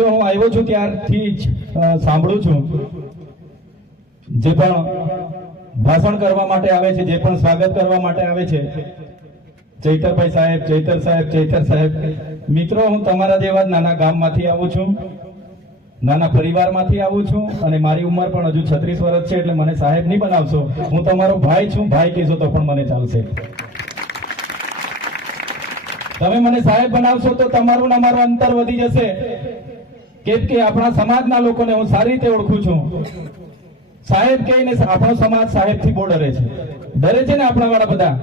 હું આવ્યો છું ત્યારથી જ સાંભળું છું, જે પણ ભાષણ કરવા માટે આવે છે, જે પણ સ્વાગત કરવા માટે આવે છે, ચૈતરભાઈ સાહેબ, ચૈતર સાહેબ. મિત્રો, હું તમારા જેવા જ નાના ગામમાંથી આવું છું, નાના પરિવારમાંથી આવું છું, અને મારી ઉંમર પણ હજુ 36 વર્ષ છે, એટલે મને સાહેબ નહીં બનાવશો. હું તમારો ભાઈ છું, ભાઈ કહેશો તો પણ મને ચાલશે. તમે મને સાહેબ બનાવશો તો તમારું ને અમારું અંતર વધી જશે, કેમ કે આપણા સમાજના લોકોને હું સારી રીતે ઓળખું છું. સાહેબ કહીને આપણો સમાજ સાહેબથી બહુ ડરે છે ને આપણા વાળા બધા.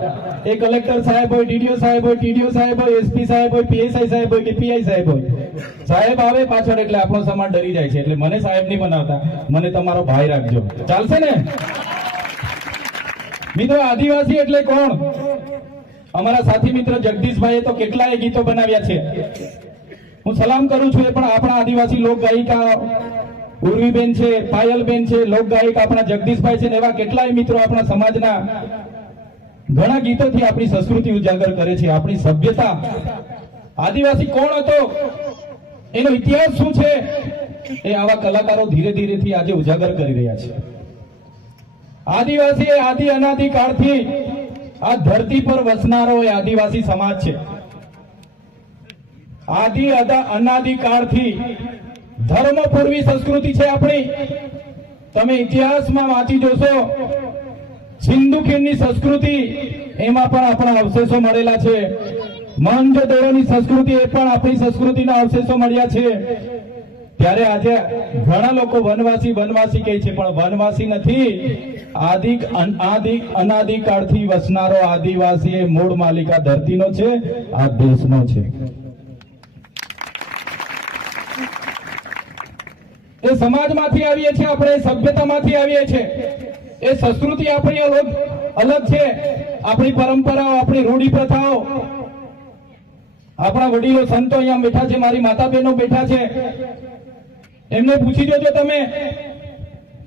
એ કલેક્ટર સાહેબ હોય, ડીડીઓ સાહેબ હોય, ટીડીઓ સાહેબ હોય, એસપી સાહેબ હોય, પીએસઆઈ સાહેબ હોય કે પીઆઈ સાહેબ હોય, સાહેબ આવે પાછળ એટલે આપણો સમાજ ડરી જાય છે. એટલે મને સાહેબ નહીં બનાવતા, મને તમારો ભાઈ રાખજો, ચાલશે ને? મિત્રો, આદિવાસી એટલે કોણ? અમારા સાથી મિત્ર જગદીશભાઈએ તો કેટલાય ગીતો બનાવ્યા છે, હું સલામ કરું છું. એ પણ આપણા આદિવાસી લોક ગાયિકા ઉર્વીબેન છે, પાયલબેન છે, લોક ગાયક આપણા જગદીશભાઈ છે, એવા કેટલાય મિત્રો આપણા સમાજના ઘણા ગીતોથી આપણી સંસ્કૃતિ ઉજાગર કરે છે, આપણી સભ્યતા. આદિવાસી કોણ હતો, એનો ઇતિહાસ શું છે, એ આવા કલાકારો ધીરે ધીરેથી આજે ઉજાગર કરી રહ્યા છે. આદિવાસી એ આદિ અનાદિ કાળથી આ ધરતી પર વસનારો એ આદિવાસી સમાજ છે. આદિ અનાદિ કાળથી ધર્મપૂર્વી સંસ્કૃતિ છે આપણી. તમે ઇતિહાસમાં વાંચી જોશો, સિંધુ ખીણની સંસ્કૃતિ, એમાં પણ આપણા અવશેષો મળેલા છે. મોહેંજો-દડોની સંસ્કૃતિ, એ પણ આપણી સંસ્કૃતિના અવશેષો મળ્યા છે. ત્યારે આજે ઘણા લોકો વનવાસી કહે છે, પણ વનવાસી નથી. અનાદિ કાળથી વસનારો આદિવાસી એ મૂળ માલિક આ ધરતીનો છે, આ દેશનો છે. એ સમાજમાંથી આવીએ છીએ આપણે, સભ્યતામાંથી આવીએ છીએ. એ સંસ્કૃતિ આપણી અલગ છે. આપણી પરંપરાઓ, આપણી રૂઢિ પ્રથાઓ, આપણા વડીલો સંતો અહીંયા બેઠા છે, મારી માતા બહેનો બેઠા છે, એમને પૂછી જોજો તમે,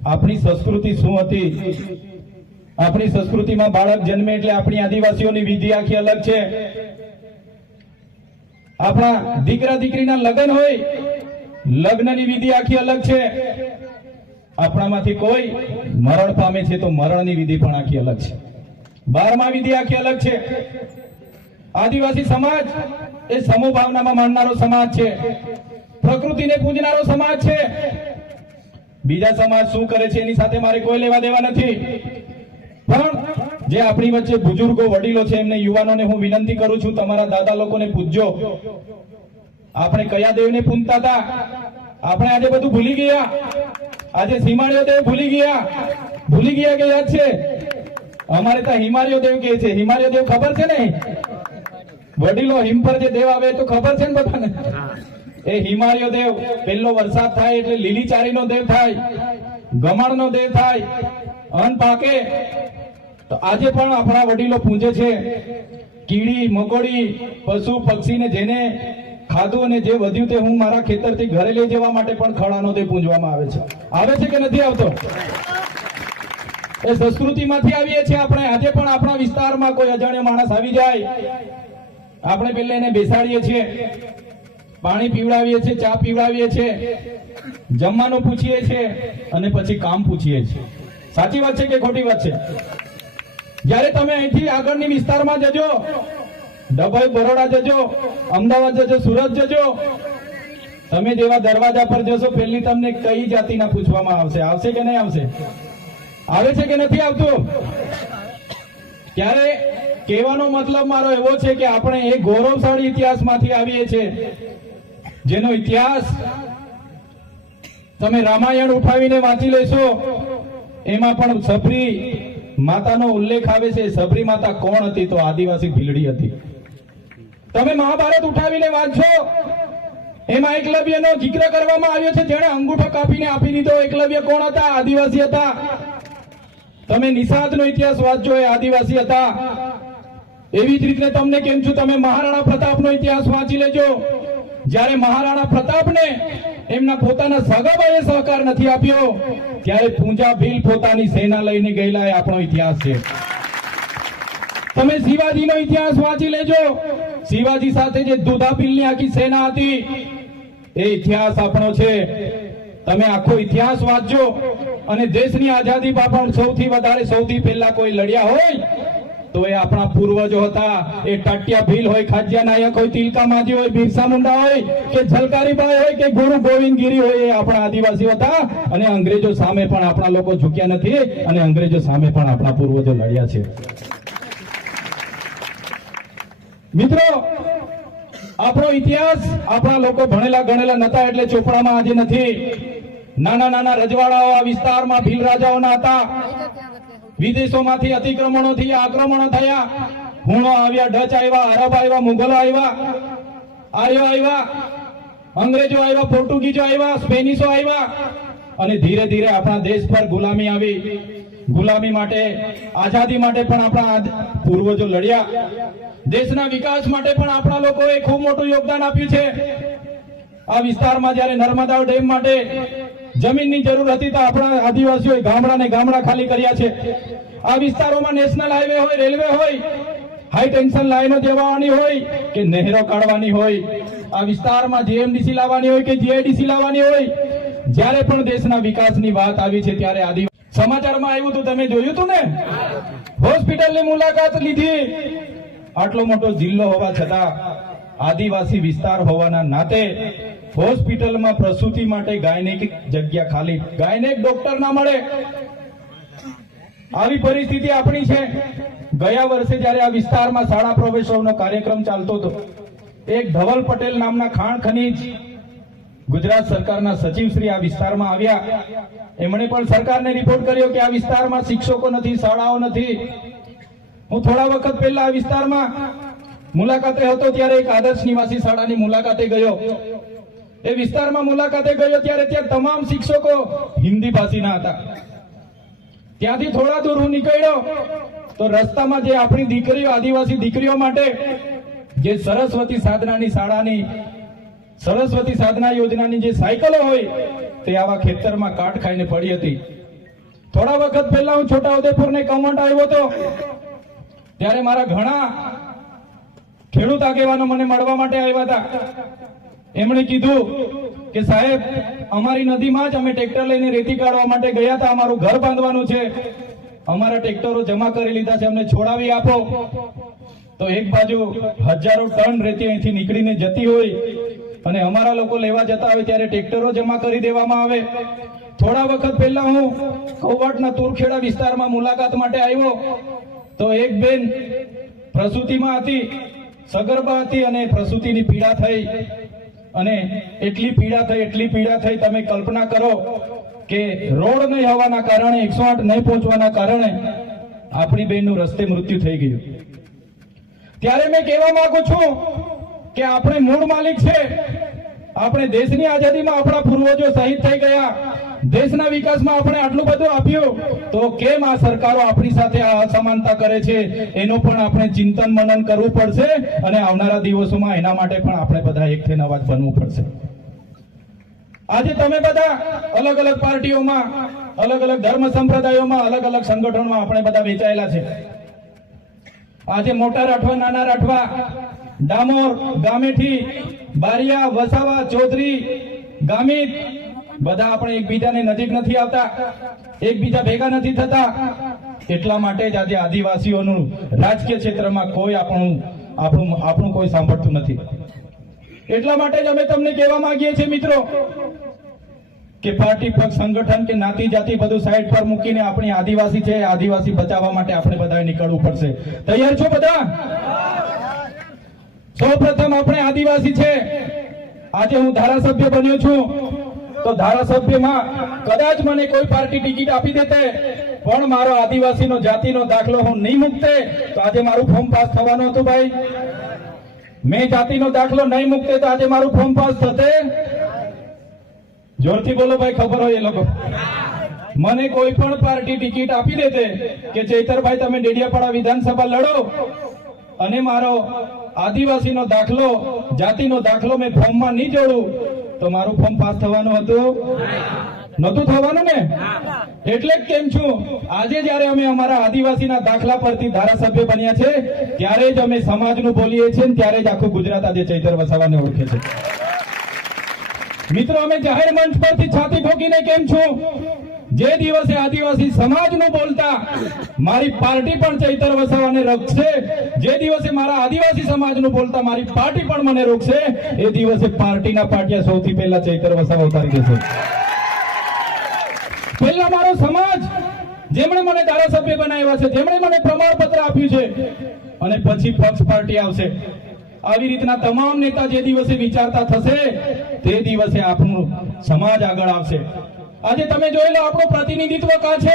આપણી સંસ્કૃતિ શું હતી. આપણી સંસ્કૃતિમાં બાળક જન્મે એટલે આપણી આદિવાસીઓની વિધિ આખી અલગ છે. આપણા દીકરા દીકરીના લગ્ન હોય, લગ્નની વિધિ આખી અલગ છે. આપણામાંથી કોઈ મરણ પામે છે તો મરણની વિધિ પણ આખી અલગ છે. 12મા વિધિ આખી અલગ છે. આદિવાસી સમાજ એ સમૂહ ભાવનામાં માનનારો સમાજ છે, પ્રકૃતિને પૂજનારો સમાજ છે. બીજા સમાજ શું કરે છે એની સાથે મારે કોઈ લેવા દેવા નથી, પણ જે આપણી વચ્ચે બુજુર્ગો વડીલો છે એમને, યુવાનોને હું વિનંતી કરું છું, તમારા દાદા લોકોને પૂજજો. આપણે કયા દેવને પૂજતા હતા? આપણે આજે બધું ભૂલી ગયા. આજે સીમાળીઓ દેવ ભૂલી ગયા કે યાદ છે? અમારે ત્યાં હિમાલયો દેવ કહે છે. હિમાલયો દેવ ખબર છે ને? વડીલો હિમ પર જે દેવ આવે તો ખબર છે ને બધાને? એ હિમાલયો દેવ પહેલો વરસાદ થાય એટલે લીલીચારીનો દેવ થાય, ગમણનો દેવ થાય, અન્ન પાકે. તો આજે પણ આપણા વડીલો પૂજે છે. કીડી મકોડી, પશુ પક્ષીને જેને ખાધું અને જે વધ્યું તે હું મારા ખેતરથી ઘરે લઈ જવા માટે પણ ખડાનો દેવ પૂજવામાં આવે છે કે નથી આવતો? એ સંસ્કૃતિમાંથી આવીએ છીએ આપણે. આજે પણ આપણા વિસ્તારમાં કોઈ અજાણ્યો માણસ આવી જાય, આપણે પહેલા એને બેસાડીએ છીએ, પાણી પીવડાવીએ છીએ, ચા પીવડાવીએ છીએ, જમવાનું પૂછીએ છીએ અને પછી કામ પૂછીએ છીએ. સાચી વાત છે કે ખોટી વાત છે? જ્યારે તમે અહીંથી આગળની વિસ્તારમાં જજો, ડભોઈ બરોડા જજો, અમદાવાદ જજો, સુરત જજો, તમે જેવા દરવાજા પર જશો, પહેલી તમને કઈ જાતિના પૂછવામાં આવશે કે નહીં આવશે? આવે છે કે નથી આવતું? ત્યારે કહેવાનો મતલબ મારો એવો છે કે આપણે એક ગૌરવશાળી ઇતિહાસમાંથી આવીએ છીએ, જેનો ઇતિહાસ તમે રામાયણ ઉઠાવીને વાંચી લેશો, એમાં પણ સબરી માતાનો ઉલ્લેખ આવે છે. સબરી માતા કોણ હતી? તો આદિવાસી ભીલડી હતી. તમે મહાભારત ઉઠાવીને વાંચો, એમાં એકલવ્યનો જિક્ર કરવામાં આવ્યો છે, જેણે અંગૂઠો કાપીને આપી દીધો. એકલવ્ય કોણ હતા? આદિવાસી હતા. તમે નિષાદનો ઇતિહાસ વાંચજો, એ આદિવાસી હતા. એવી જ રીતે તમને કેમ છું, તમે મહારાણા પ્રતાપનો ઇતિહાસ વાંચી લેજો. જ્યારે મહારાણા પ્રતાપને એમના પોતાના સગાભાઈએ સહકાર નથી આપ્યો, ત્યારે પૂંજા ભીલ પોતાની સેના લઈને ગયેલા, એ આપણો ઇતિહાસ છે. તમે શિવાજીનો ઇતિહાસ વાંચી લેજો. શિવાજી સાથે જે દુધાપીલની આખી સેના હતી, એ ઇતિહાસ આપણો છે. તમે આખો ઇતિહાસ વાંચજો અને દેશની આઝાદીમાં પણ સૌથી વધારે સૌથી પહેલા કોઈ લડ્યા હોય તો એ આપણા પૂર્વજો હતા. એ ટાટિયા ભીલ હોય, ખાજ્યા નાયક હોય, તિલકા માંઝી હોય, બિરસા મુંડા હોય કે ઝલકારીબાઈ હોય કે ગુરુ ગોવિંદ ગીરી હોય, એ આપણા આદિવાસીઓ હતા. અને અંગ્રેજો સામે પણ આપણા લોકો ઝૂક્યા નથી અને અંગ્રેજો સામે પણ આપણા પૂર્વજો લડ્યા છે. મિત્રો, આપણો ઇતિહાસ આપણા લોકો ભણેલા ગણેલા નતા એટલે ચોપડામાં આજે નથી. નાના નાના રજવાડાઓ આ વિસ્તારમાં ભીલ રાજાઓના હતા. વિદેશોમાંથી અતિક્રમણોથી આક્રમણો થયા. હુણો આવ્યા, ડચ આવ્યા, અરબ આવ્યા, મુગલો આવ્યા, આર્યો આવ્યા, અંગ્રેજો આવ્યા, પોર્ટુગીઝો આવ્યા, સ્પેનિશો આવ્યા અને ધીરે ધીરે આપણા દેશ પર ગુલામી આવી. ગુલામી માટે, આઝાદી માટે પણ આપણા પૂર્વજો લડ્યા. દેશના વિકાસ માટે પણ આપણા લોકોએ ખૂબ મોટું યોગદાન આપ્યું છે. આ વિસ્તારમાં જ્યારે નર્મદા ડેમ માટે જમીનની જરૂર હતી તો આપણા આદિવાસીઓએ ગામડાને ગામડા ખાલી કર્યા છે. આ વિસ્તારોમાં નેશનલ હાઈવે હોય, રેલવે હોય, હાઈ ટેન્શન લાઈનો દેવાની હોય કે નહેરો કાઢવાની હોય, આ વિસ્તારમાં જીએમડીસી લાવવાની હોય કે જીઆઈડીસી લાવવાની હોય, જ્યારે પણ દેશના વિકાસની વાત આવી છે ત્યારે આદિવાસી સમાચારમાં આવ્યું હતું, તમે જોયું હતું ને? હોસ્પિટલની મુલાકાત લીધી. આટલો મોટો જિલ્લો હોવા છતાં આદિવાસી વિસ્તાર હોવાના નાતે હોસ્પિટલમાં પ્રસૂતિ માટે ગાયનેક જગ્યા ખાલી, ગાયનેક ડોક્ટર ના મળે. આવી પરિસ્થિતિ આપણી છે. ગયા વર્ષે જ્યારે આ વિસ્તારમાં શાળા પ્રવેશોનો કાર્યક્રમ ચાલતો હતો, એક ધવલ પટેલ નામના ખાણ ખનીજ ગુજરાત સરકારના સચિવ શ્રી આ વિસ્તારમાં આવ્યા. એમણે પણ સરકારને રિપોર્ટ કર્યો કે આ વિસ્તારમાં શિક્ષકો નથી, શાળાઓ નથી. હું થોડા વખત પહેલા આ વિસ્તારમાં મુલાકાતે હતો ત્યારે એક આદર્શ નિવાસી શાળાની મુલાકાતે ગયો. એ વિસ્તારમાં મુલાકાતે ગયો ત્યારે ત્યાં તમામ શિક્ષકો હિન્દી ભાષીના હતા. ત્યાંથી થોડા દૂર હું નીકળ્યો તો રસ્તામાં જે આપણી દીકરીઓ, આદિવાસી દીકરીઓ માટે જે સરસ્વતી સાધનાની શાળાની, સરસ્વતી સાધના યોજનાની જે સાયકલો હોય તે આવા ખેતરમાં કાટ ખાઈને પડી હતી. થોડા વખત પહેલા હું છોટાઉદેપુરને કમંડ આવ્યો હતો ત્યારે મારા ઘણા ખેડૂત આગેવાનો મને મળવા માટે આવ્યા હતા. એમણે કીધું કે સાહેબ, અમારી નદીમાં જ અમે ટ્રેક્ટર લઈને રેતી કાઢવા માટે ગયા હતા, અમારું ઘર બાંધવાનું છે, અમારા ટ્રેક્ટરો જમા કરી લીધા છે, અમને છોડાવી આપો. તો એક બાજુ હજારો ટન રેતી અહીંથી નીકળીને જતી હોય અને અમારા લોકો લેવા જતા હોય ત્યારે ટ્રેક્ટરો જમા કરી દેવામાં આવે. થોડા વખત પહેલા હું કૌવાટના તુરખેડા વિસ્તારમાં મુલાકાત માટે આવ્યો તો એક બેન પ્રસૂતિમાં હતી, સગર્ભા હતી અને પ્રસૂતિની પીડા થઈ અને એટલી પીડા થઈ તમે કલ્પના કરો કે રોડ નહીં હોવાના કારણે, 108 નહીં પહોંચવાના કારણે આપણી બહેનનું રસ્તે મૃત્યુ થઈ ગયું. ત્યારે મેં કહેવા માંગુ છું કે આપણે મૂળ માલિક છે. આપણે દેશની આઝાદીમાં આપણા પૂર્વજો શહીદ થઈ ગયા, દેશના વિકાસમાં આપણે આટલું બધું આપ્યું, તો કેમ આ સરકારો આપણી સાથે આ અસમાનતા કરે છે? એનું પણ આપણે ચિંતન મનન કરવું પડશે અને આવનારા દિવસોમાં એના માટે પણ આપણે બધા એક થઈને અવાજ બનવું પડશે. આજે તમે બધા અલગ અલગ પાર્ટીઓમાં, અલગ અલગ ધર્મ સંપ્રદાયોમાં, અલગ અલગ સંગઠનોમાં આપણે બધા વેચાયેલા છે. આજે મોટા રાઠવા, નાના રાઠવા, ડામોર, ગામેઠી, બારિયા, વસાવા, ચૌધરી, ગામિત, બધા આપણે એકબીજાને નજીક નથી આવતા, એકબીજા ભેગા નથી થતા. એટલા માટે જ આજે આદિવાસીઓનું રાજકીય ક્ષેત્રમાં કોઈ આપણું કોઈ સાંભળતું નથી. એટલા માટે જ અમે તમને કહેવા માંગીએ છીએ મિત્રો કે પાર્ટી, પક્ષ, સંગઠન કે નાતી જાતિ બધું સાઈડ પર મૂકીને આપણી આદિવાસી છે, આદિવાસી બચાવવા માટે આપણે બધાએ નીકળવું પડશે. તૈયાર છો બધા? સૌપ્રથમ આપણે આદિવાસી છે. આજે હું ધારાસભ્ય બન્યો છું તો ધારાસભ્યમાં કદાચ મને કોઈ પાર્ટી ટિકિટ આપી દેતે પણ મારો આદિવાસીનો જાતિનો દાખલો હું નહીં મૂકતે તો આજે મારું ફોર્મ પાસ થવાનું હતું ભાઈ. મેં જાતિનો દાખલો નહીં મૂકતે તો આજે મારું ફોર્મ પાસ થતે? જોરથી બોલો ભાઈ, ખબર હોય એ લોકો. મને કોઈ પણ પાર્ટી ટિકિટ આપી દેતે કે ચૈતરભાઈ તમે ડેડિયાપાડા વિધાનસભા લડો અને મારો આદિવાસીનો દાખલો, જાતિનો દાખલો મેં ફોર્મમાં નહીં જોડું તો મારું ફોર્મ પાસ થવાનું હતું? નહોતું થવાનું ને. એટલે જ કેમ છું, આજે જયારે અમે અમારા આદિવાસીના દાખલા પરથી ધારાસભ્ય બન્યા છે ત્યારે જ અમે સમાજનું બોલીએ છીએ, ત્યારે જ આખું ગુજરાત આજે ચૈતર વસાવાને ઓળખે છે. મિત્રો અમે જાહેર મંચ પરથી છાતી ઠોકીને કેમ છું, જે દિવસે આદિવાસી સમાજનું બોલતા મારી પાર્ટી પણ ચૈતર વસાવાને રોકશે, જે દિવસે મારા આદિવાસી સમાજનું બોલતા મારી પાર્ટી પણ મને રોકશે, એ દિવસે પાર્ટીના પાટિયા સૌથી પહેલા ચૈતર વસાવા ઉતારી દેશે. પહેલા મારો સમાજ, જેમણે મને ધારાસભ્ય બનાવ્યા છે, જેમણે મને પ્રમાણપત્ર આપ્યું છે, અને પછી પક્ષ પાર્ટી આવશે. આવી રીતના તમામ નેતા જે દિવસે વિચારતા થશે તે દિવસે આપણું સમાજ આગળ આવશે. આજે તમે જોઈ લો આપણું પ્રતિનિધિત્વ કાં છે,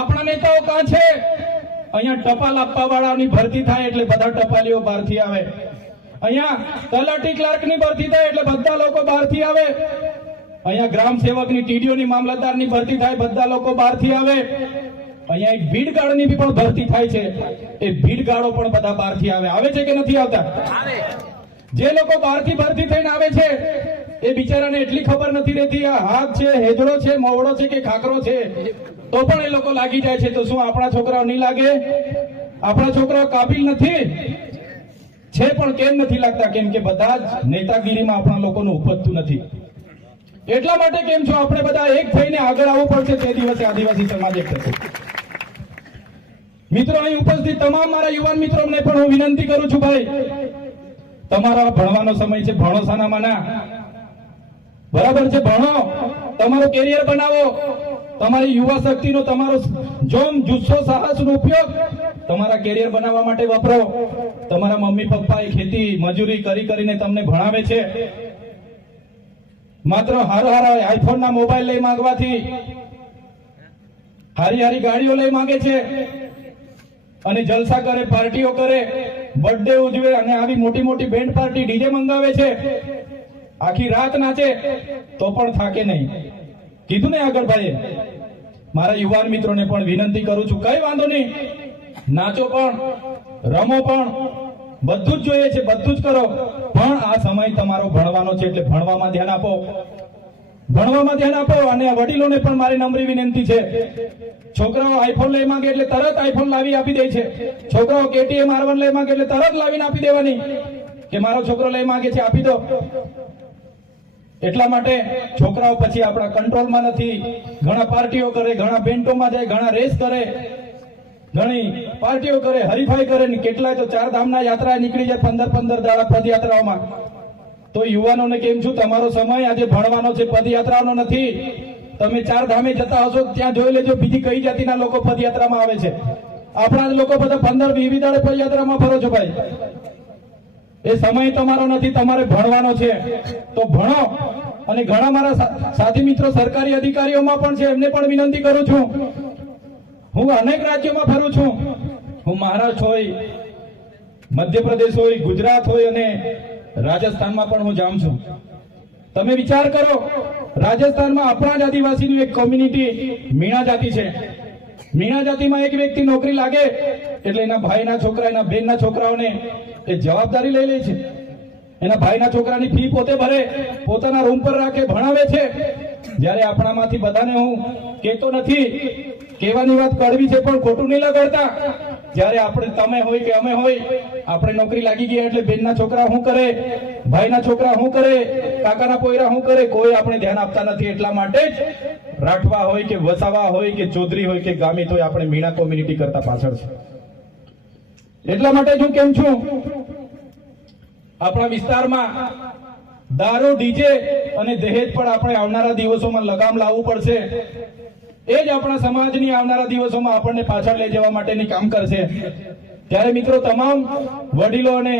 આપણા નેતાઓ કાં છે. અહીંયા ટપાલ આપવા વાળાની ભરતી થાય એટલે બધા ટપાલીઓ બહારથી આવે. અહીંયા તલાટી ક્લાર્કની ભરતી થાય એટલે બધા લોકો બહારથી આવે. અહીંયા ગ્રામ સેવકની, ટીડીઓની, મામલતદારની ભરતી થાય બધા લોકો બહારથી આવે. અહીંયા એક ભીડગાળની પણ ભરતી થાય છે, એ ભીડગાળો પણ બધા બહારથી આવે. આવે છે કે નથી આવતા? જે લોકો બહારથી ભરતી થઈને આવે છે એ બિચારાને એટલી ખબર નથી રહેતી આ હાથ છે, હેજડો છે, મોવડો છે કે ખાકરો છે, તો પણ એ લોકો લાગી જાય છે. તો શું આપણા છોકરાઓ નહીં લાગે? આપણા છોકરાઓ કાબિલ નથી છે, પણ કેમ નથી લાગતા? કેમ કે બધા જ નેતાગીરીમાં આપણા લોકોનું ઉપજતું નથી. એટલા માટે કેમ છો આપણે બધા એક થઈને આગળ આવવું પડશે. તે દિવસે આદિવાસી સમાજ એક થશે. મિત્રો, અહીં ઉપસ્થિત તમામ મારા યુવાન મિત્રોને પણ હું વિનંતી કરું છું, ભાઈ તમારો ભણવાનો સમય છે, ભણો સાનામાં ના, બરાબર છે, ભણો, તમારો કેરિયર બનાવો, તમારી યુવા શક્તિનો, તમારો જોમ, જુસ્સો, સાહસનો ઉપયોગ તમારા કેરિયર બનાવવા માટે વાપરો. તમારા મમ્મી પપ્પાએ ખેતી મજૂરી કરી કરીને તમને ભણાવે છે. માત્ર હારા આઈફોન ના મોબાઈલ લઈ માંગવાથી, હારી હારી ગાડીઓ લઈ માંગે છે અને જલસા કરે, પાર્ટીઓ કરે, બર્થડે ઉજવે અને આવી મોટી મોટી બેન્ડ પાર્ટી, ડીજે મંગાવે છે, આખી રાત નાચે તો પણ થાકે નહીં. કીધું ને આગળ ભાઈએ. મારા યુવાન મિત્રોને પણ વિનંતી કરું છું, કઈ વાંધો નહીં, નાચો પણ, રમો પણ, બધું જ જોઈએ છે, બધું જ કરો, પણ આ સમય તમારો ભણવાનો છે એટલે ભણવામાં ધ્યાન આપો, ભણવામાં ધ્યાન આપો. અને વડીલોને પણ મારી નમ્ર વિનંતી છે, છોકરાઓ આઈફોન લઈ માંગે એટલે તરત આઈફોન લાવી આપી દે છે. છોકરાઓ કેટીએમ R1 લઈ માંગે એટલે તરત લાવીને આપી દેવાની કે મારો છોકરો લઈ માંગે છે, આપી દો. એટલા માટે છોકરાઓ પછી આપણા કંટ્રોલમાં નથી. ઘણા પાર્ટીઓ કરે, ઘણા બેન્ટોમાં જાય, ઘણા રેસ કરે, ઘણી પાર્ટીઓ કરે, હરીફાઈ કરે, ને કેટલાય તો 4 ધામના યાત્રા નીકળી જાય 15 દાડા પદયાત્રાઓમાં. તો યુવાનોને કેમ છું, તમારો સમય આજે ભણવાનો છે, પદયાત્રાનો નથી. તમે 4 ધામે જતા હશો ત્યાં જોઈ લેજો બીજી કઈ જાતિના લોકો પદયાત્રામાં આવે છે. આપણા જ લોકો બધા 15-20 દાડે પદયાત્રામાં ફરો છો ભાઈ. એ સમય તમારો નથી, તમારે ભણવાનો છે, તો ભણો. અને ઘણા મારા સાથી મિત્રો સરકારી અધિકારીઓમાં પણ છે, એમને પણ વિનંતી કરું છું. હું અનેક રાજ્યોમાં ફરું છું, હું મહારાષ્ટ્ર હોય, મધ્યપ્રદેશ હોય, ગુજરાત હોય અને રાજસ્થાનમાં પણ હું જાઉં છું. તમે વિચાર કરો, રાજસ્થાનમાં આપણા જ આદિવાસીની એક કોમ્યુનિટી મીણા જાતિ છે. મીણા જાતિમાં એક વ્યક્તિ નોકરી લાગે એટલે એના ભાઈના છોકરા, એના બેનના છોકરાઓને એ જવાબદારી લઈ લે છે. એના ભાઈના છોકરાની ફી પોતે ભરે, પોતાના રૂમ પર રાખે, ભણાવે છે. જ્યારે આપણામાંથી બધાને હું કહેતો નથી, કહેવાની વાત કડવી છે પણ ખોટું નહીં લગાડતા. જ્યારે આપણે, તમે હોય કે અમે હોય, આપણે નોકરી લાગી ગયા એટલે બેનના છોકરા શું કરે, ભાઈના છોકરા શું કરે, કાકાના પોયરા શું કરે, કોઈ આપણે ધ્યાન આપતા નથી. એટલા માટે જ રાઠવા હોય કે વસાવા હોય કે ચૌધરી હોય કે ગામિત હોય, આપણે મીણા કોમ્યુનિટી કરતા પાછળ છે. એટલા માટે હું કેમ છું, આપણા વિસ્તારમાં દારૂ, ડીજે અને દહેજ પર આપણે આવનારા દિવસોમાં લગામ લાવવું પડશે. એ જ આપણા સમાજની આવનારા દિવસોમાં આપણને પાછળ લઈ જવા માટેની કામ કરશે. ત્યારે મિત્રો, તમામ વડીલો અને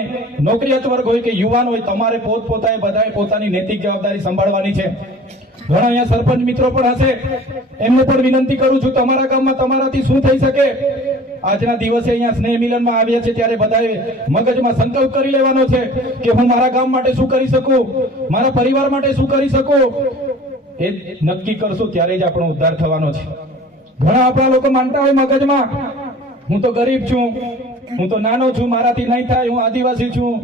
નોકરિયાત વર્ગ હોય કે યુવાન હોય, તમારે પોતપોતાએ બધાએ પોતાની નૈતિક જવાબદારી સંભાળવાની છે. ઘણા અહીંયા સરપંચ મિત્રો પણ હશે, એમને પણ વિનંતી કરું છું, તમારા ગામમાં તમારાથી શું થઈ શકે. આજના દિવસે અહીંયા સ્નેહ મિલનમાં આવ્યા છે ત્યારે બધાએ મગજમાં સંકલ્પ કરી લેવાનો છે કે હું મારા ગામ માટે શું કરી શકું, મારા પરિવાર માટે શું કરી શકું. એ નક્કી કરશું ત્યારે જ આપણો ઉદ્ધાર થવાનો છે. ઘણા આપણા લોકો માનતા હોય મગજમાં, હું તો ગરીબ છું, હું તો નાનો છું, મારાથી નહીં થાય, હું આદિવાસી છું,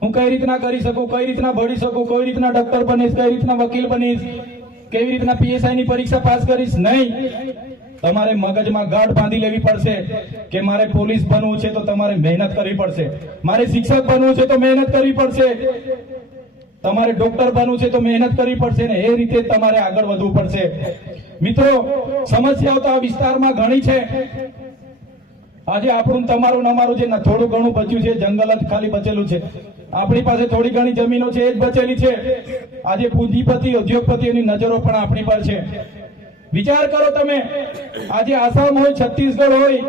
હું કઈ રીતના કરી શકું, કઈ રીતના ભણી શકું, કઈ રીતના ડોક્ટર બનીશ, કઈ રીતના વકીલ બનીશ, કેવી રીતના PSI ની પરીક્ષા પાસ કરીશ. નહીં, તમારે મગજમાં ગાંઠ બાંધી લેવી પડશે કે મારે પોલીસ બનવું છે તો તમારે મહેનત કરવી પડશે, મારે શિક્ષક બનવું છે તો મહેનત કરવી પડશે. તમારે ડોક્ટર બનવું છે તો મહેનત કરવી પડશે ને એ રીતે તમારે આગળ વધવું પડશે. મિત્રો, સમસ્યાઓ તો આ વિસ્તારમાં ઘણી છે. આજે આપણું તમારું અમારું જે થોડું ઘણું બચ્યું છે, જંગલ જ ખાલી બચેલું છે. આપણી પાસે થોડી ઘણી જમીનો છે એ જ બચેલી છે. આજે પૂંજીપતિ ઉદ્યોગપતિઓની નજરો પણ આપણી પર છે. વિચાર કરો તમે, આજે આસામ હોય, છત્તીસગઢ હોય,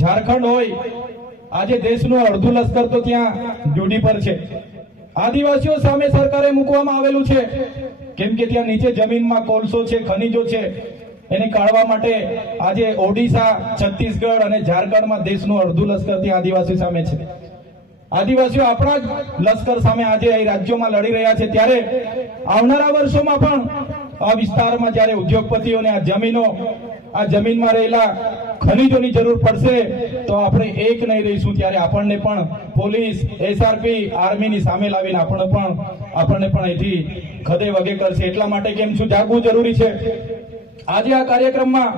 ઝારખંડ હોય, આજે દેશનું અડધું લશ્કર તો ત્યાં ડ્યુટી પર છે. આદિવાસીઓ સામે સરકારે મૂકવામાં આવેલું છે, કેમ કે ત્યાં નીચે જમીનમાં કોલસો છે, ખનીજો છે, એને કાઢવા માટે આજે ઓડિશા, છત્તીસગઢ અને ઝારખંડમાં દેશનું અડધું લશ્કર ત્યાં આદિવાસી સામે છે. આદિવાસીઓ આપણા જ લશ્કર સામે આજે અહીં રાજ્યોમાં લડી રહ્યા છે. ત્યારે આવનારા વર્ષોમાં પણ આ વિસ્તારમાં જ્યારે ઉદ્યોગપતિઓને આ જમીનમાં રહેલા ખનીજોની જરૂર પડશે તો આપણે એક નહીં રહીશું. ત્યારે આપણને પણ પોલીસ, એસઆરપી, આર્મીની સામે લાવીને આપણને પણ અહીંથી ખદે વગે કરશે. એટલા માટે કેમ છું, જાગવું જરૂરી છે. આજે આ કાર્યક્રમમાં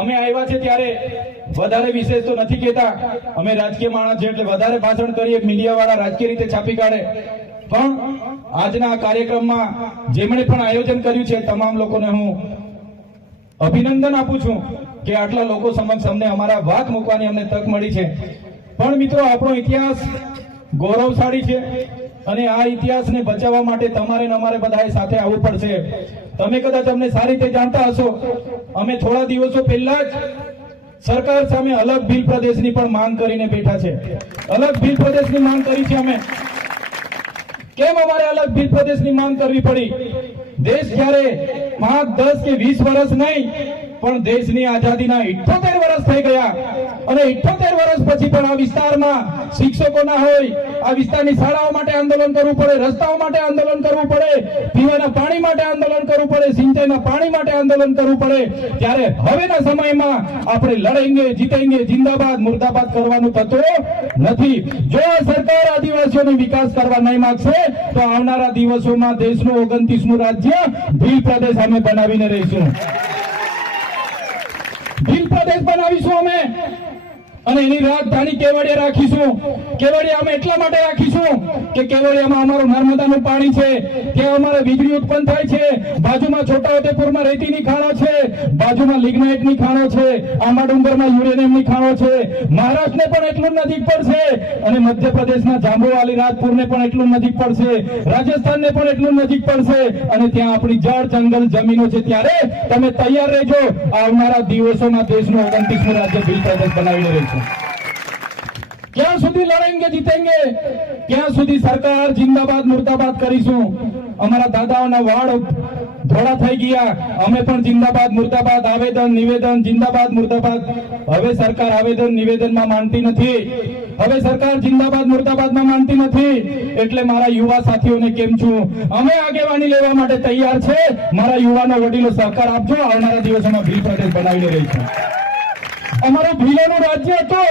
અમે આવ્યા છે ત્યારે વધારે વિશેષ તો નથી કહેતા. અમે રાજકીય માણસ છે એટલે વધારે ભાષણ કરીએ, મીડિયા વાળા રાજકીય રીતે છાપી કાઢે. પણ આજના કાર્યક્રમમાં જેમણે પણ આયોજન કર્યું છે તમામ લોકોને હું અભિનંદન આપું છું કે આટલા લોકો સમક્ષ અમને અમારા વાત મૂકવાની અમને તક મળી છે. પણ મિત્રો, આપણો ઇતિહાસ ગૌરવશાળી છે અને આ ઇતિહાસને બચાવવા માટે તમારે ને અમારે બધાએ સાથે આવવું પડશે. તમે કદાચ અમને સારી રીતે જાણતા હશો, અમે થોડા દિવસો પહેલા જ સરકાર સામે અલગ ભીલ પ્રદેશની પણ માંગ કરીને બેઠા છે. અલગ ભીલ પ્રદેશની માંગ કરી છે અમે. કેમ અમારે અલગ ભીલ પ્રદેશની માંગ કરવી પડી? દેશ જ્યારે 5, 10 કે 20 વર્ષ નહીં પણ દેશની આઝાદીના 78 વર્ષ થઈ ગયા અને 78 વર્ષ પછી પણ આ વિસ્તારમાં શિક્ષકો ના હોય, આ વિસ્તારની શાળાઓ માટે આંદોલન કરવું પડે, રસ્તાઓ માટે આંદોલન કરવું પડે, પીવાના પાણી માટે આંદોલન કરવું પડે, સિંચાઈના પાણી માટે આંદોલન કરવું પડે. ત્યારે હવેના સમયમાં આપણે લડેંગે, જીતેંગે, જિંદાબાદ મુર્દાબાદ કરવાનું થતું નથી. જો આ સરકાર આદિવાસીઓનો વિકાસ કરવા નહીં માંગશે તો આવનારા દિવસોમાં દેશનું 29મું રાજ્ય ભીલ પ્રદેશ અમે બનાવીને રહીશું. ભીલ પ્રદેશ બનાવીશું અમે અને એની રાજધાની કેવડિયા રાખીશું. કેવડિયા અમે એટલા માટે રાખીશું કે કેવડિયામાં અમારું નર્મદાનું પાણી છે, ત્યાં અમારે વીજળી ઉત્પન્ન થાય છે, બાજુમાં છોટાઉદેપુરમાં રેતીની ખાણો છે, બાજુમાં લિગ્નાઇટની ખાણો છે, આંબા ડુંગરમાં યુરેનિયમની ખાણો છે. મહારાષ્ટ્રને પણ એટલું નજીક પડશે અને મધ્યપ્રદેશના જાંબુવાલી રાજપુરને પણ એટલું નજીક પડશે, રાજસ્થાનને પણ એટલું નજીક પડશે અને ત્યાં આપણી જળ જંગલ જમીનો છે. ત્યારે તમે તૈયાર રહેજો, આવનારા દિવસોમાં દેશનું 29મું રાજ્ય ભીલ પ્રદેશ બનાવીને રહીશું. ક્યાં સુધી લડેંગે, જીતેંગે, ક્યાં સુધી સરકાર જિંદાબાદ મુર્દાબાદ કરીશું. અમારા દાદાઓના વાળ ધોળા થઈ ગયા, અમે પણ જિંદાબાદ મુર્દાબાદ, આવેદન નિવેદન, જિંદાબાદ મુર્દાબાદ. હવે સરકાર આવેદન નિવેદનમાં માનતી નથી, હવે સરકાર જિંદાબાદ મુર્દાબાદમાં માનતી નથી. એટલે મારા યુવા સાથીઓને કેમ છું, અમે આગેવાની લેવા માટે તૈયાર છે. મારા યુવાનો વડીલો સહકાર આપજો, આવનારા દિવસોમાં ભીલ પ્રદેશ બનાવીને રહીશું. અમારું ભીલોનું રાજ્ય હતું,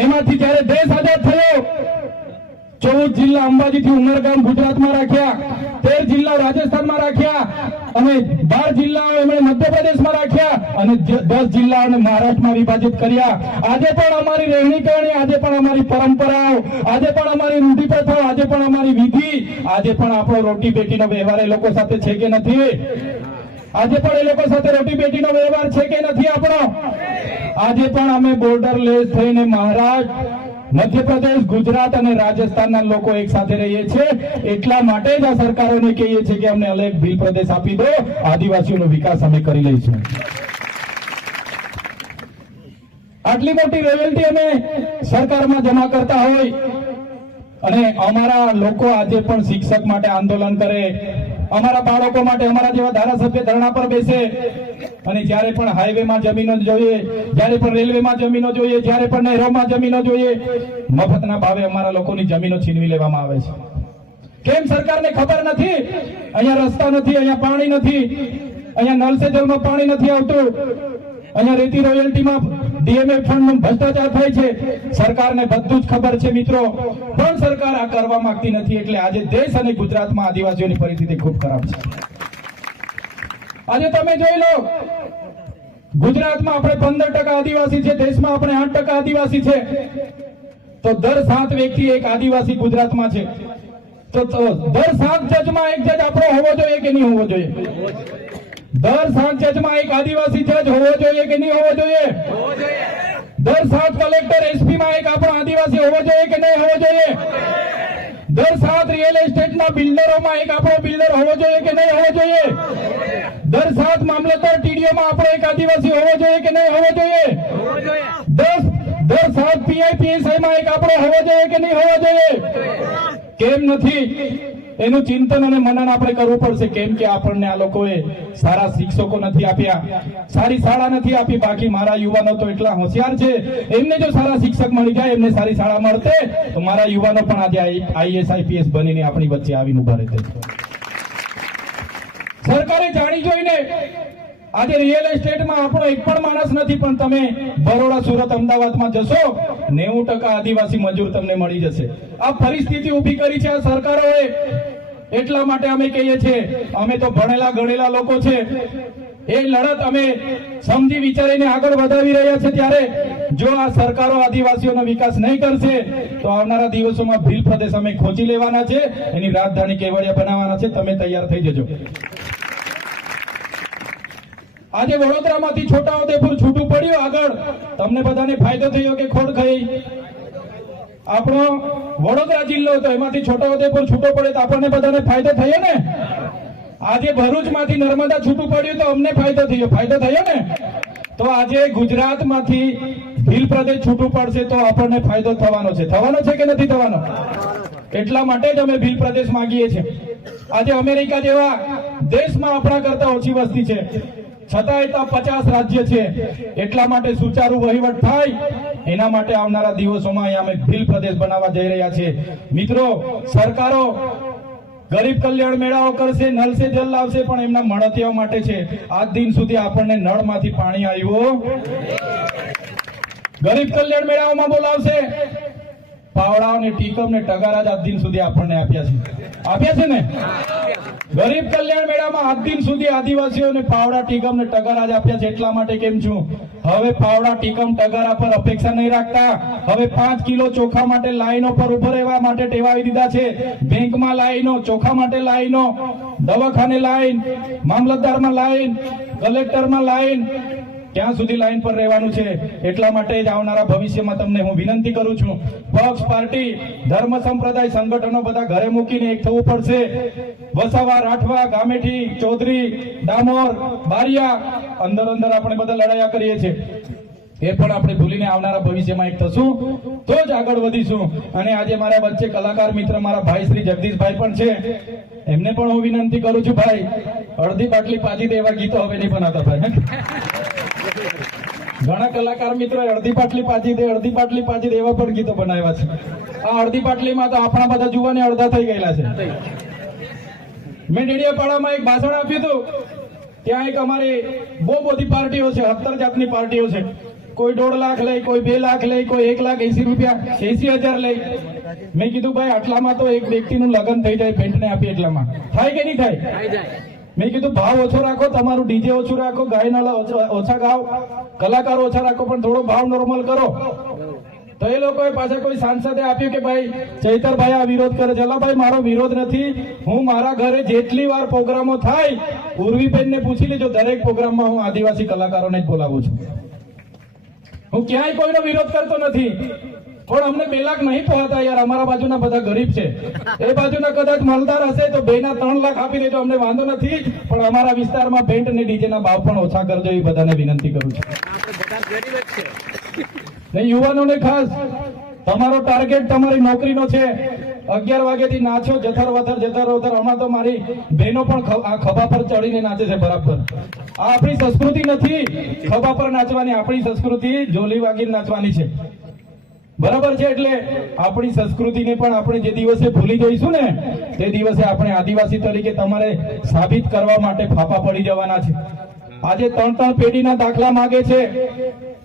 એમાંથી જયારે દેશ આઝાદ થયો 14 જિલ્લા અંબાજીથી ઉમરગામ ગુજરાતમાં રાખ્યા, 13 જિલ્લા રાજસ્થાનમાં રાખ્યા અને 12 જિલ્લાઓ એમણે મધ્યપ્રદેશમાં રાખ્યા અને 10 જિલ્લાઓને મહારાષ્ટ્રમાં વિભાજિત કર્યા. આજે પણ અમારી રહેણી કરણી, આજે પણ અમારી પરંપરાઓ, આજે પણ અમારી રૂઢિપ્રથાઓ, આજે પણ અમારી વિધિ, આજે પણ આપણો રોટી બેટીનો વ્યવહાર એ લોકો સાથે છે કે નથી? આજે પણ એ લોકો સાથે રોટી બેટીનો વ્યવહાર છે કે નથી આપણો? આજે પણ અમે બોર્ડરલેસ થઈને મહારાષ્ટ્ર, મધ્યપ્રદેશ, ગુજરાત અને રાજસ્થાનના લોકો એક સાથે રહીએ છીએ. એટલા માટે જ આ સરકારોને કહીએ છીએ કે અમને અલગ ભીલ પ્રદેશ આપી દો, આદિવાસીઓનો વિકાસ અમે કરી લઈશું. આટલી મોટી રોયલ્ટી અમે સરકારમાં જમા કરતા હોય અને અમારા લોકો આજે પણ શિક્ષક માટે આંદોલન કરે, અમારા બાળકો માટે અમારા જેવા ધારાસભ્ય ધરણા પર બેસે અને જ્યારે પણ હાઈવેમાં જમીનો જોઈએ, જ્યારે પણ રેલવેમાં જમીનો જોઈએ, જ્યારે પણ નહેરોમાં જમીનો જોઈએ, મફતના ભાવે અમારા લોકોની જમીનો છીનવી લેવામાં આવે છે. કેમ સરકારને ખબર નથી? અહીંયા રસ્તા નથી, અહીંયા પાણી નથી, અહીંયા નલ સે જલમાં પાણી નથી આવતું, અહીંયા રેતી રોયલ્ટીમાં ડીએમએફ ફંડનો ભ્રષ્ટાચાર થાય છે. સરકારને બધું જ ખબર છે મિત્રો, પણ સરકાર આ કરવા માંગતી નથી. એટલે આજે દેશ અને ગુજરાતમાં આદિવાસીઓની પરિસ્થિતિ ખૂબ ખરાબ છે. આજે તમે જોઈ લો, ગુજરાતમાં આપણે 15% આદિવાસી છે, દેશમાં આપણે 8% આદિવાસી છે, તો દર 7 વ્યક્તિ એક આદિવાસી ગુજરાતમાં છે. તો દર 7 જજમાં એક જજ આપણો હોવો જોઈએ કે નહીં હોવો જોઈએ? દર 7 જજમાં એક આદિવાસી જજ હોવો જોઈએ કે નહીં હોવો જોઈએ? દર 7 કલેક્ટર એસપી માં એક આપણો આદિવાસી હોવો જોઈએ કે નહીં હોવો જોઈએ? દર 7 રિયલ એસ્ટેટના બિલ્ડરોમાં એક આપણો બિલ્ડર હોવો જોઈએ કે નહીં હોવો જોઈએ? દર 7 મામલતદાર ટીડીઓમાં આપણો એક આદિવાસી હોવો જોઈએ કે નહીં હોવો જોઈએ? દર 7 પીઆઈ પીએસઆઈ માં એક આપણો હોવો જોઈએ કે નહીં હોવો જોઈએ? કેમ નથી? એનું ચિંતન અને મનન આપણે કરવું પડશે. કેમ કે આપણને આ લોકોએ સારા શિક્ષકો નથી આપ્યા, સારી શાળા નથી આપી. બાકી મારા યુવાનો તો એટલા હોશિયાર છે, એમને જો સારા શિક્ષક મળી જાય, એમને સારી શાળા મળતે, તો મારા યુવાનો પણ આજે આઈએસ આઈપીએસ બનીને આપણી વચ્ચે આવીને ઉભા રહેતે. સરકારે જાણી જોઈને આજે રિયલ એસ્ટેટમાં આપણો એક પણ માણસ નથી, પણ તમે બરોડા, સુરત, અમદાવાદમાં જશો 90% આદિવાસી મજૂર તમને મળી જશે. આ પરિસ્થિતિ ઊભી કરી છે આ સરકારોએ. એટલા માટે અમે કહીએ છીએ, અમે તો ભણેલા ગણેલા લોકો છે, એ લડત અમે સમજી વિચારીને આગળ વધાવી રહ્યા છે. ત્યારે જો આ સરકારો આદિવાસીઓનો વિકાસ નહીં કરશે તો આવનારા દિવસોમાં ભીલ પ્રદેશ અમે ખોચી લેવાના છે, એની રાજધાની કેવડિયા બનાવવાના છે. તમે તૈયાર થઈ જજો. આજે વડોદરામાંથી છોટાઉદેપુર છૂટું પડ્યું, આગળ તમને બધાને ફાયદો થયો કે ખોટ ખાઈ? આપણો વડોદરા જિલ્લો હતો, એમાંથી છોટાઉદેપુર છૂટો પડે તો આપણને બધાને ફાયદો થયો ને? આજે ભરૂચમાંથી નર્મદા છૂટું પડ્યું તો અમને ફાયદો થયો ને? તો આજે ગુજરાતમાંથી ભીલ પ્રદેશ છૂટું પડશે તો આપણને ફાયદો થવાનો છે કે નથી થવાનો? એટલા માટે જ અમે ભીલ પ્રદેશ માંગીએ છીએ. આજે અમેરિકા જેવા દેશમાં આપણા કરતા ઓછી વસ્તી છે, છતાંય 50 રાજ્ય છે. એટલા માટે સુચારુ વહીવટ થાય, એના માટે આવનારા દિવસોમાં અહીંયા અમે ભીલ પ્રદેશ બનાવવા જઈ રહ્યા છીએ. મિત્રો, સરકારો ગરીબ કલ્યાણ મેળાઓ કરશે, નળ સે જલ લાવશે, પણ એમના મળતિયાઓ માટે છે. આજ દિન સુધી આપણને નળમાંથી પાણી આવ્યું. ગરીબ કલ્યાણ મેળાઓમાં બોલાવશે, પાવડાઓ ને ટીકમ ને ટગારા આજ દિન સુધી આપણને આપ્યા છે ને? ગરીબ કલ્યાણ મેળામાં આજ દિન સુધી આદિવાસીઓને પાવડા, ટીકમ ને ટગારા જ આપ્યા છે. એટલા માટે કેમ છું, હવે પાવડા, ટીકમ, ટગારા પર અપેક્ષા નહીં રાખતા. હવે 5 કિલો ચોખા માટે લાઈનો પર ઉભો રહેવા માટે ટેવાવી દીધા છે. બેંકમાં લાઈનો, ચોખા માટે લાઈનો, દવાખાને લાઈન, મામલતદારમાં લાઈન, કલેક્ટરમાં લાઈન, ક્યાં સુધી લાઈન પર રહેવાનું છે? એટલા માટે જ આવનારા ભવિષ્યમાં તમને હું વિનંતી કરું છું, પક્ષ, પાર્ટી, ધર્મ, સંપ્રદાય, સંગઠનો બધા ઘરે મૂકીને એક થવું પડશે. વસાવા, રાઠવા, ગામેઠી, ચૌધરી, ડામોર, બારિયા, અંદર આપણે બધા લડાયા કરીએ છીએ, એ પણ આપણે ભૂલીને આવનારા ભવિષ્યમાં એક થશું તો જ આગળ વધીશું. અને આજે મારા વચ્ચે કલાકાર મિત્ર મારા ભાઈ શ્રી જગદીશભાઈ પણ છે, એમને પણ હું વિનંતી કરું છું, ભાઈ અડધી બાટલી પાજી દે એવા ગીતો હવે નહીં બનાવતા ભાઈ. ઘણા કલાકાર મિત્રો અડધી પાટલી પાજી દે, અડધી પાટલી પાજી દે એવા પણ ગીતો બનાવ્યા છે. આ અડધી પાટલીમાં તો આપણા બધા જુવાને અડધા થઈ ગયેલા છે. મેં ડેડિયાપાડામાં એક ભાષણ આપ્યું હતું, ત્યાં એક અમારી બહુ બધી પાર્ટીઓ છે, 17 જાતની પાર્ટીઓ છે. કોઈ 1.5 લાખ લે, કોઈ 2 લાખ લે, કોઈ 1,80,000 રૂપિયા, 80,000 લે. મેં કીધું ભાઈ આટલામાં તો એક વ્યક્તિનું લગ્ન થઈ જાય, પેન્ટને આપી એટલામાં. થાય કે નહીં થાય? મેં કીધું ભાવ ઓછો રાખો, તમારું ડીજે ઓછું રાખો, ગાયના ઓછા ગાઓ, કલાકારો ઓછા રાખો, પણ થોડો ભાવ નોર્મલ કરો. તો એ લોકોએ પાછા કોઈ સાંસદે આપ્યું કે ભાઈ ચૈતરભાઈ આ વિરોધ કરે છે. ભાઈ મારો વિરોધ નથી, હું મારા ઘરે જેટલી વાર પ્રોગ્રામો થાય, ઉર્વીબેનને પૂછી લેજો, દરેક પ્રોગ્રામમાં હું આદિવાસી કલાકારોને જ બોલાવું છું. હું ક્યાંય કોઈનો વિરોધ કરતો નથી, પણ અમને 2 લાખ નહીં પહોંચતા યાર. અમારા બાજુના બધા ગરીબ છે, એ બાજુના કદાચ માલદાર હશે તો 2 ના 3 લાખ આપી દેજો, અમને વાંધો નથી. પણ અમારા વિસ્તારમાં બેન્ડ અને ડીજે ના ભાવ પણ ઓછા કરજો, એ બધાને વિનંતી કરું છું. યુવાનોને ખાસ, તમારો ટાર્ગેટ તમારી નોકરીનો છે. 11 વાગ્યાથી નાચો, જથર વથર. હમણાં તો મારી બહેનો પણ ખભા પર ચડીને નાચે છે બરાબર. આ આપણી સંસ્કૃતિ નથી ખભા પર નાચવાની, આપણી સંસ્કૃતિ ઢોલી વાગીને નાચવાની છે, બરાબર છે? એટલે આપણી સંસ્કૃતિને પણ આપણે જે દિવસે ભૂલી જઈશું ને, તે દિવસે આપણે આદિવાસી તરીકે તમારે સાબિત કરવા માટે ફાફા પડી જવાના છે. આજે 3 પેઢીના દાખલા માંગે છે,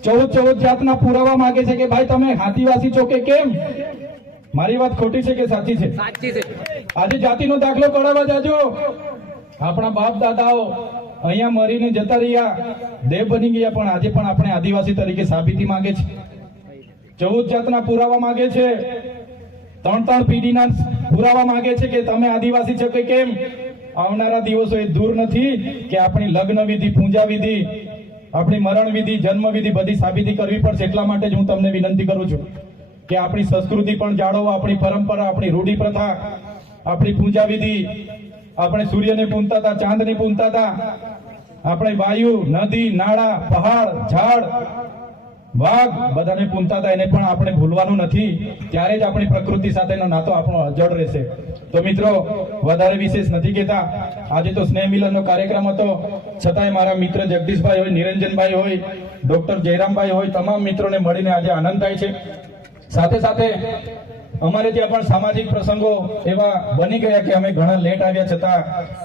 14 જાતના પુરાવા માંગે છે કે ભાઈ તમે આદિવાસી છો કે કેમ? મારી વાત ખોટી છે કે સાચી છે? આજે જાતિનો દાખલો કઢાવવા જાજો. આપણા બાપ દાદાઓ અહીંયા મરીને જતા રહ્યા, દેવ બની ગયા, પણ આજે પણ આપણે આદિવાસી તરીકે સાબિતી માંગે છે. 14 જાતના પુરાવા માંગે છે. ત્રણ પેઢીના પુરાવા માંગે છે કે તમે આદિવાસી છો કે કેમ. આવનારા દિવસો એ દૂર નથી કે આપણી લગ્ન વિધિ, પૂજા વિધિ, આપણી મરણ વિધિ, જન્મ વિધિ બધી સાબિતી કરવી પડશે. એટલા માટે જ હું તમને વિનંતી કરું છું કે આપણી સંસ્કૃતિ પણ જાળવો, આપણી પરંપરા, આપણી રૂઢિ પ્રથા, આપણી પૂજા વિધિ. આપણે સૂર્યને પૂજતા હતા, ચાંદને પૂજતા હતા, આપણે વાયુ, નદી, નાળા, પહાડ, ઝાડ, વાઘ બધાને પૂજતા હતા. એને પણ આપણે ભૂલવાનું નથી. ત્યારે જ આપણી પ્રકૃતિ સાથેનો નાતો આપણો અજોડ રહેશે. તો મિત્રો, વધારે વિશેષ નથી કહેતા. આજે તો સ્નેહ મિલનનો કાર્યક્રમ હતો, છતાંય મારા મિત્ર જગદીશભાઈ હોય, નિરંજનભાઈ હોય, ડોક્ટર જયરામભાઈ હોય, તમામ મિત્રોને મળીને આજે આનંદ થાય છે. સાથે સાથે અમારે ત્યાં પણ સામાજિક પ્રસંગો એવા બની ગયા કે અમે ઘણા લેટ આવ્યા, છતાં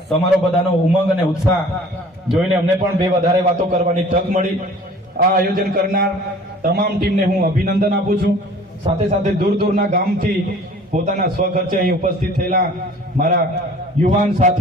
તમારો બધાનો ઉમંગ અને ઉત્સાહ જોઈને અમને પણ બે વધારે વાતો કરવાની તક મળી. આ આયોજન કરનાર તમામ ટીમને હું અભિનંદન આપું છું. સાથે સાથે દૂર દૂરના ગામથી પોતાના સ્વખર્ચે અહીં ઉપસ્થિત થયેલા મારા યુવાન સાથી